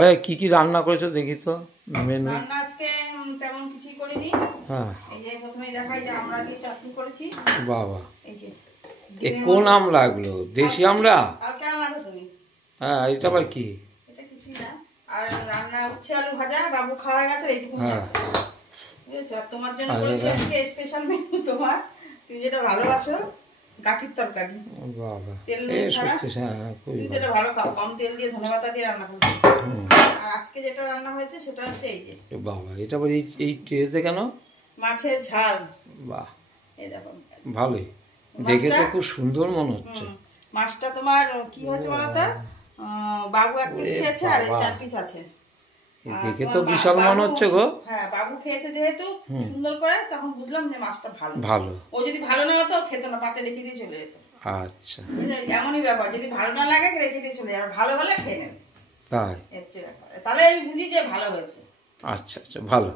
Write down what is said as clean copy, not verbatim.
আরে কি কি রান্না করেছো দেখি তো মেনু। রান্না আজকে তেমন কিছুই করিনি। হ্যাঁ, এই যে প্রথমেই দেখাই যে আমরা দিয়ে চাটনি করেছি। বাবা, এই যে এ কোন আমলা এগুলো? দেশি আমলা? কালকে আনলাম তুমি। হ্যাঁ, এটা আবার কি? এটা কিছুই না। আর রান্না উচ্ছে আলু ভাজা, বাবু খাওয়া গেছে, এইটুকু আছে। বুঝেছো? আর তোমার জন্য করেছি আজকে স্পেশাল মেনু তোমার, তুমি যেটা ভালোবাসো, গাঠির তরকারি। বাবা, তেল এই ছাড়া। সত্যি তুমি যেটা ভালো খাও, কম তেল দিয়ে ধনেপাতা দিয়ে রান্না করো। আর আজকে যেটা রান্না হয়েছে সেটা হচ্ছে এই যে বাবা, এটা আবার এই ট্রেতে কেন? মাছের ঝাল। বাহ, এই দেখো, ভালোই দেখে তো, খুব সুন্দর মনে হচ্ছে। মাছটা তোমার কি হয়েছে বলতো, বাবু এক পিস খেয়েছে আর 4 পিস আছে। দেখে তো বিশাল মনে হচ্ছে গো। হ্যাঁ, বাবু খেয়েছে যেহেতু সুন্দর করে, তখন বুঝলাম যে মাছটা ভালো। ভালো। ও যদি ভালো না হতো খেতো না, পাতে রেখে দিয়ে চলে যেত। আচ্ছা, এমনই ব্যাপার, যদি ভালো না লাগে রেখে দিয়ে চলে যাবে, ভালো হলে খেয়ে নেবে। তাই? তাহলে আমি বুঝি যে ভালো হয়েছে। আচ্ছা আচ্ছা, ভালো।